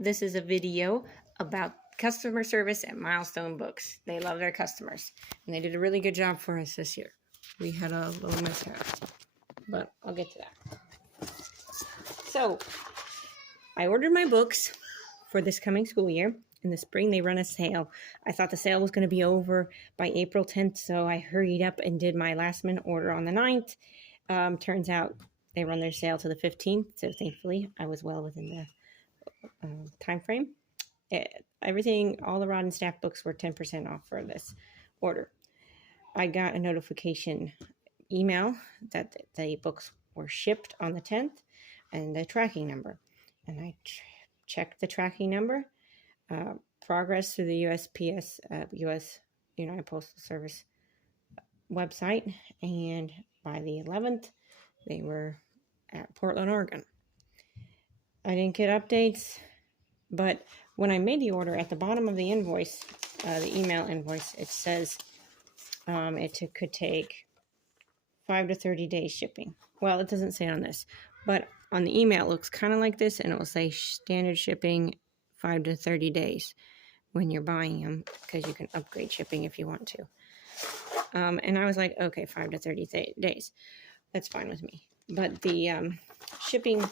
This is a video about customer service at Milestone Books. They love their customers, and they did a really good job for us this year. We had a little mishap, but I'll get to that. So, I ordered my books for this coming school year. In the spring, they run a sale. I thought the sale was going to be over by April 10th, so I hurried up and did my last-minute order on the 9th. Turns out they run their sale to the 15th, so thankfully, I was well within the time frame. Everything, all the Rod and Staff books were 10% off for this order. I got a notification email that the books were shipped on the 10th and the tracking number. And I checked the tracking number, progress through the USPS, U.S. United Postal Service website, and by the 11th, they were at Portland, Oregon. I didn't get updates, but when I made the order, at the bottom of the invoice, the email invoice, it says it could take 5 to 30 days shipping. Well, it doesn't say on this, but on the email, it looks kind of like this, and it will say standard shipping 5 to 30 days when you're buying them, because you can upgrade shipping if you want to. And I was like, okay, 5 to 30 days. That's fine with me. But the shipping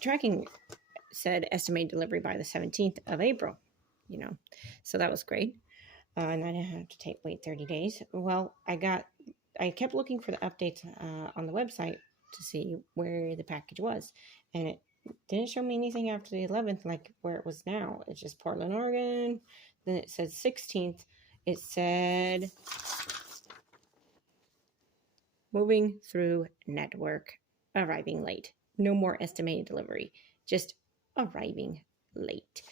tracking said estimated delivery by the 17th of April, so that was great. And I didn't have to wait 30 days. Well, I kept looking for the updates on the website to see where the package was, and it didn't show me anything after the 11th, like where it was now. It's just Portland, Oregon. Then it said 16th. It said moving through network, arriving late. No more estimated delivery, just arriving late.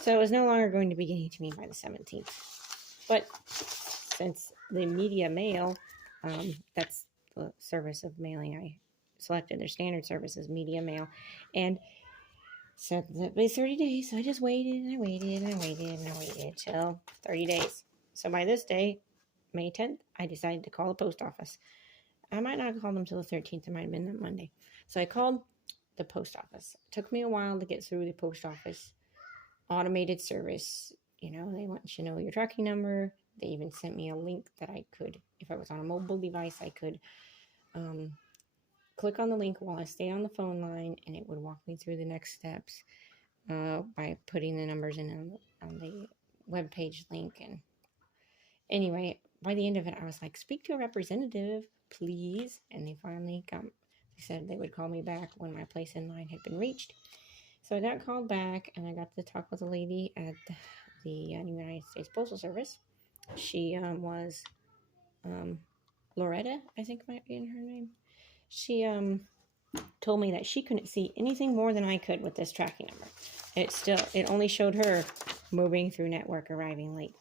So it was no longer going to be getting to me by the 17th. But since the media mail, that's the service of mailing I selected, their standard service is media mail, and said that it was 30 days. So I just waited and I waited and I waited and I waited till 30 days. So by this day, May 10th, I decided to call the post office. I might not have called them till the 13th. It might have been that Monday. So I called the post office. It took me a while to get through the post office. Automated service. They want you to know your tracking number. They even sent me a link that I could, if I was on a mobile device, I could click on the link while I stayed on the phone line, and it would walk me through the next steps by putting the numbers in on the webpage link. And anyway, by the end of it, I was like, speak to a representative, please. And they finally they said they would call me back when my place in line had been reached. So I got called back, and I got to talk with a lady at the United States Postal Service. She was Loretta, I think might be in her name. She told me that she couldn't see anything more than I could with this tracking number. It only showed her moving through network, arriving late.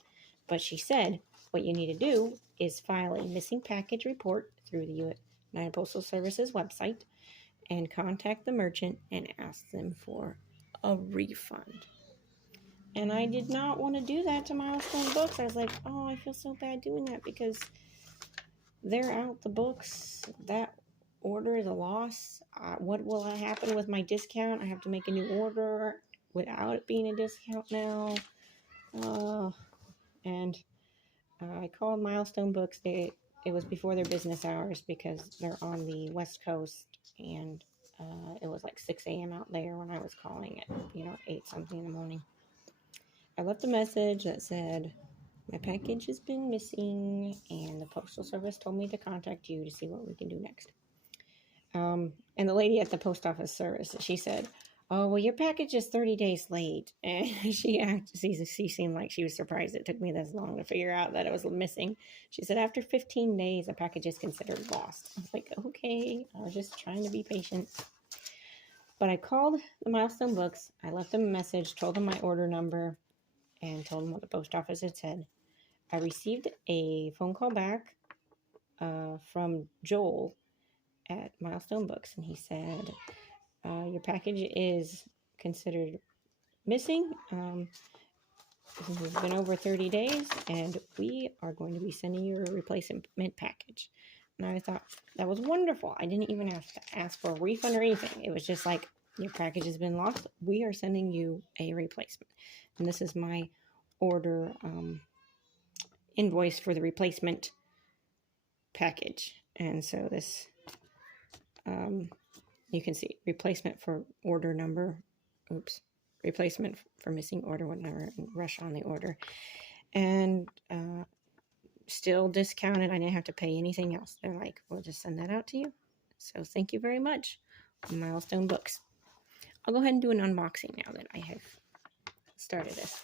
But she said, what you need to do is file a missing package report through the United Postal Service's website and contact the merchant and ask them for a refund. And I did not want to do that to Milestone Books. I was like, oh, I feel so bad doing that because they're out the books. That order is a loss. What will happen with my discount? I have to make a new order without it being a discount now. And I called Milestone Books. It was before their business hours because they're on the West Coast, and it was like 6 a.m. out there when I was calling at 8 something in the morning. I left a message that said, my package has been missing, and the Postal Service told me to contact you to see what we can do next. And the lady at the post office service, she said, oh, well, your package is 30 days late. And she seemed like she was surprised it took me this long to figure out that it was missing. She said, after 15 days, a package is considered lost. I was like, okay, I was just trying to be patient. But I called the Milestone Books. I left them a message, told them my order number, and told them what the post office had said. I received a phone call back from Joel at Milestone Books, and he said, your package is considered missing. It's been over 30 days, and we are going to be sending you a replacement package. And I thought that was wonderful. I didn't even have to ask for a refund or anything. It was just like, your package has been lost. We are sending you a replacement. And this is my order invoice for the replacement package. And so this, you can see replacement for order number. Oops. Replacement for missing order, whatever, and rush on the order. And still discounted. I didn't have to pay anything else. They're like, we'll just send that out to you. So thank you very much, Milestone Books. I'll go ahead and do an unboxing now that I have started this.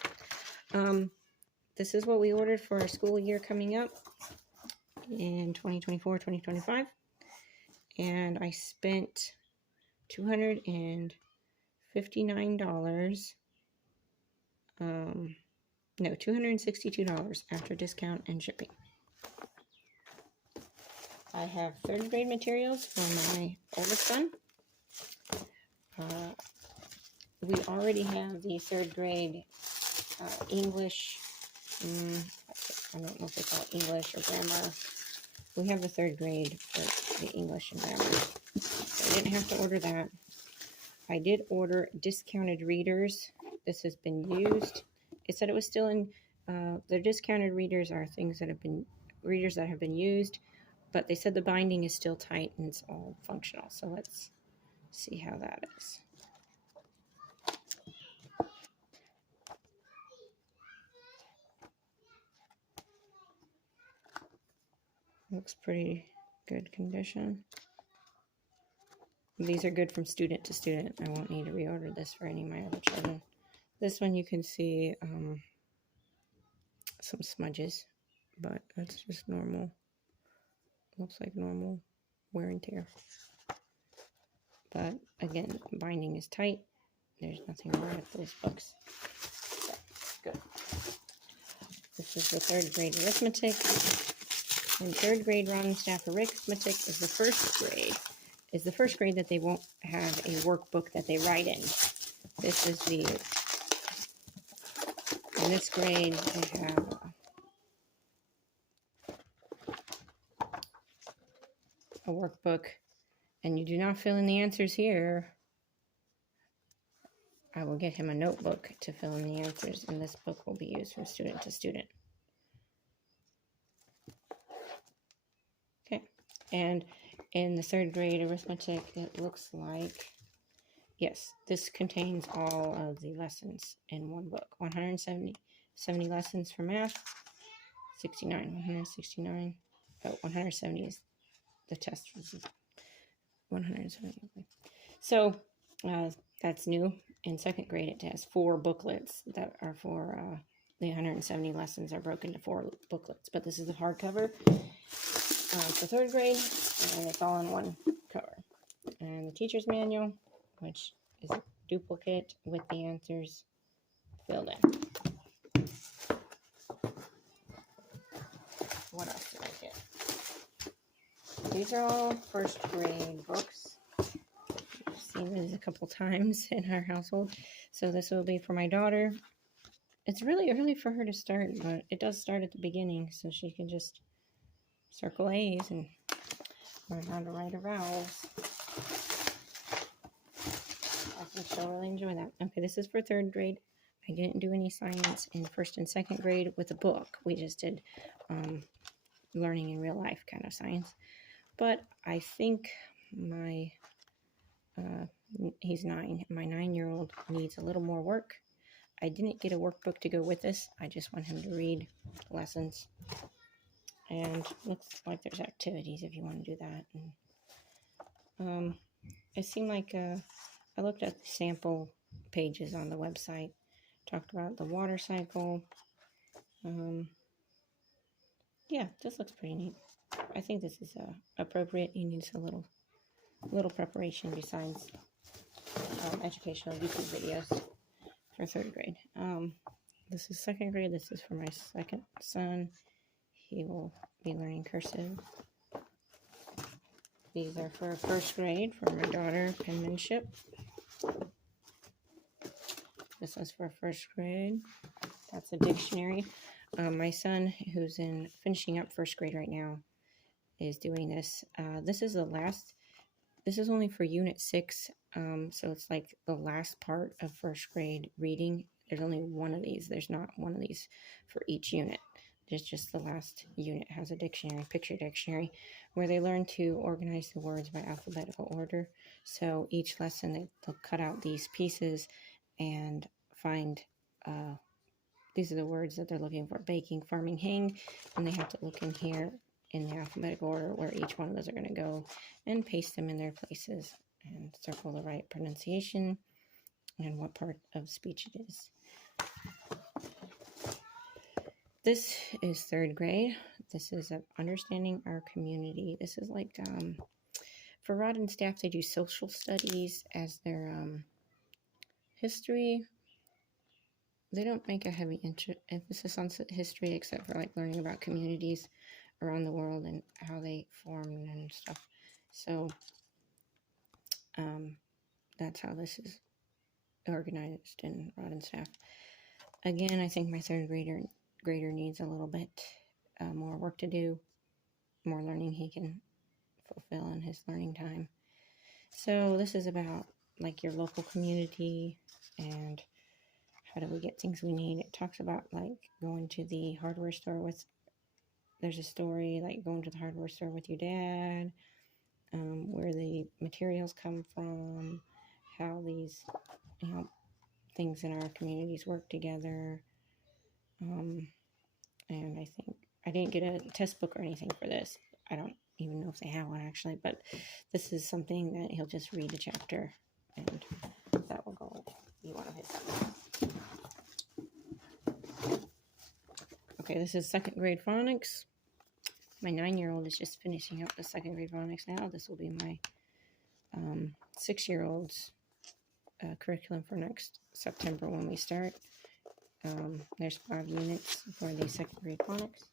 This is what we ordered for our school year coming up in 2024-2025. And I spent $259. No, $262 after discount and shipping. I have third grade materials for my oldest son. We already have the third grade English. I don't know if they call it English or grammar. We have the third grade for the English and grammar. So I didn't have to order that. I did order discounted readers. This has been used. It said it was still in, the discounted readers are things that have been, readers that have been used, but they said the binding is still tight and it's all functional. So let's see how that is. Looks pretty good condition. These are good from student to student. I won't need to reorder this for any of my other children. This one you can see some smudges, but that's just normal. Looks like normal wear and tear. But again, binding is tight. There's nothing wrong with those books. So, good. This is the third grade arithmetic. And third grade Ron and Staff arithmetic is the first grade. Is the first grade that they won't have a workbook that they write in. This is the, in this grade they have a workbook, and you do not fill in the answers here. I will get him a notebook to fill in the answers, and this book will be used from student to student. Okay, and in the third grade arithmetic, it looks like, yes, this contains all of the lessons in one book. 170 lessons for math, 169. Oh, 170 is the test. 170. So that's new. In second grade, it has 4 booklets that are for the 170 lessons are broken into 4 booklets. But this is the hardcover for third grade, and it's all in one cover. And the teacher's manual, which is a duplicate with the answers filled in. What else did I get? These are all first grade books. I've seen these a couple times in our household. So this will be for my daughter. It's really early for her to start, but it does start at the beginning, so she can just circle A's and learn how to write her vowels. I think she'll really enjoy that. Okay, this is for third grade. I didn't do any science in first and second grade with a book. We just did learning in real life kind of science. But I think my, he's 9. My 9-year-old needs a little more work. I didn't get a workbook to go with this. I just want him to read lessons. And looks like there's activities if you want to do that. And, it seemed like I looked at the sample pages on the website. Talked about the water cycle. Yeah, this looks pretty neat. I think this is appropriate. He needs a little preparation besides educational YouTube videos for third grade. This is second grade. This is for my second son. He will be learning cursive. These are for first grade for my daughter, penmanship. This one's for first grade. That's a dictionary. My son, who's finishing up first grade right now, is doing this. This is the last. This is only for Unit 6 So it's like the last part of first grade reading. There's only one of these. There's not one of these for each unit. There's just the last unit has a dictionary, picture dictionary, where they learn to organize the words by alphabetical order. So each lesson they'll cut out these pieces and find these are the words that they're looking for: baking, farming, hang, and they have to look in here in the alphabetical order where each one of those are going to go and paste them in their places and circle the right pronunciation and what part of speech it is. This is third grade. This is understanding our community. This is like for Rod and staff, they do social studies as their history. They don't make a heavy emphasis on history except for like learning about communities around the world and how they formed and stuff. So that's how this is organized in Rod and staff. Again, I think my third grader needs a little bit more work to do, more learning he can fulfill in his learning time. So this is about like your local community and how do we get things we need. It talks about like going to the hardware store with, there's a story like going to the hardware store with your dad, where the materials come from, how these, things in our communities work together. And I think I didn't get a test book or anything for this. I don't even know if they have one actually, but this is something that he'll just read a chapter and that will go be one of his subjects. Okay, this is second grade phonics. My 9-year-old is just finishing up the second grade phonics now. This will be my 6-year-old's curriculum for next September when we start. There's 5 units for the second grade phonics.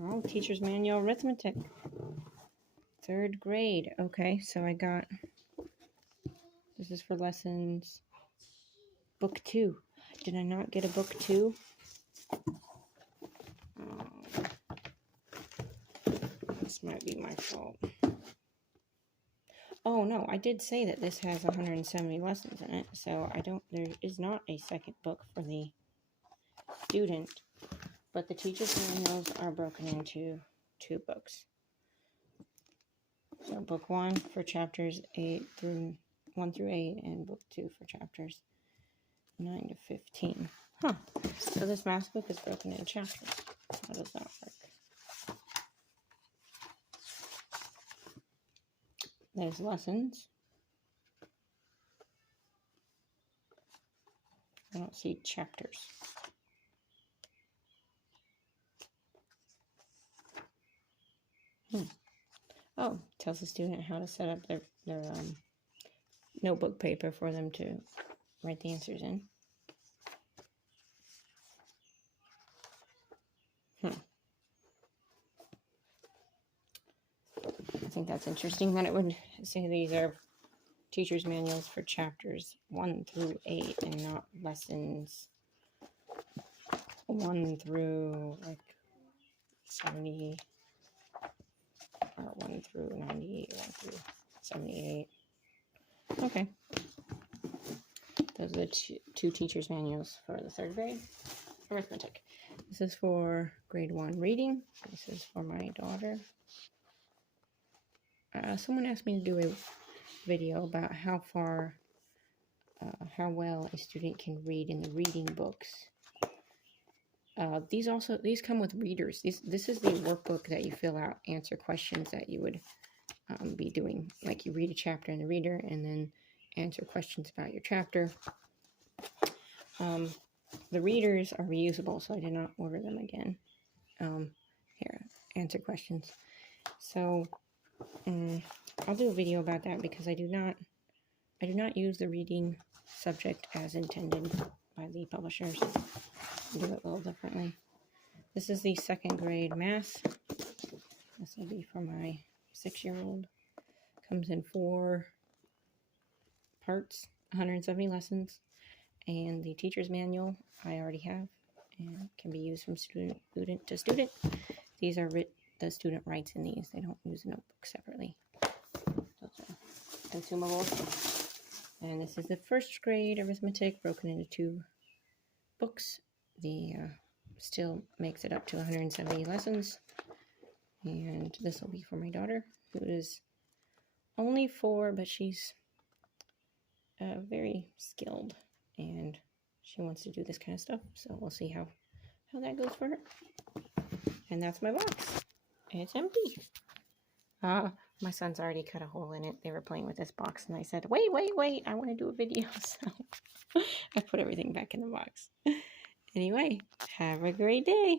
Oh, teacher's manual arithmetic. Third grade. Okay, so I got, this is for lessons, book 2. Did I not get a book 2? This might be my fault. Oh no, I did say that this has 170 lessons in it, so there is not a second book for the student, but the teacher's manuals are broken into 2 books. So book 1 for chapters 1 through 8, and book 2 for chapters 9 to 15. Huh. So this math book is broken into chapters. How does that work? There's lessons. I don't see chapters. Oh, tells the student how to set up their notebook paper for them to write the answers in. I think that's interesting that it would say these are teacher's manuals for chapters 1 through 8 and not lessons 1 through like 70 or 1 through 90, 1 through 78. Okay. Those are the 2 teacher's manuals for the third grade arithmetic. This is for grade 1 reading. This is for my daughter. Someone asked me to do a video about how well a student can read in the reading books. These come with readers. This is the workbook that you fill out, answer questions that you would be doing. Like you read a chapter in the reader and then answer questions about your chapter. The readers are reusable, so I did not order them again. Here, answer questions. So I'll do a video about that because I do not use the reading subject as intended by the publishers. I do it a little differently. This is the second grade math. This will be for my 6-year-old. Comes in 4 parts, 170 lessons, and the teacher's manual I already have, and can be used from student to student. These are the student writes in these. They don't use a notebook separately. Those are consumables. And this is the first grade arithmetic broken into 2 books. The still makes it up to 170 lessons. And this will be for my daughter, who is only 4, but she's very skilled and she wants to do this kind of stuff. So we'll see how that goes for her. And that's my box. It's empty. My son's already cut a hole in it. They were playing with this box and I said, wait, I want to do a video. So I put everything back in the box. Anyway, have a great day.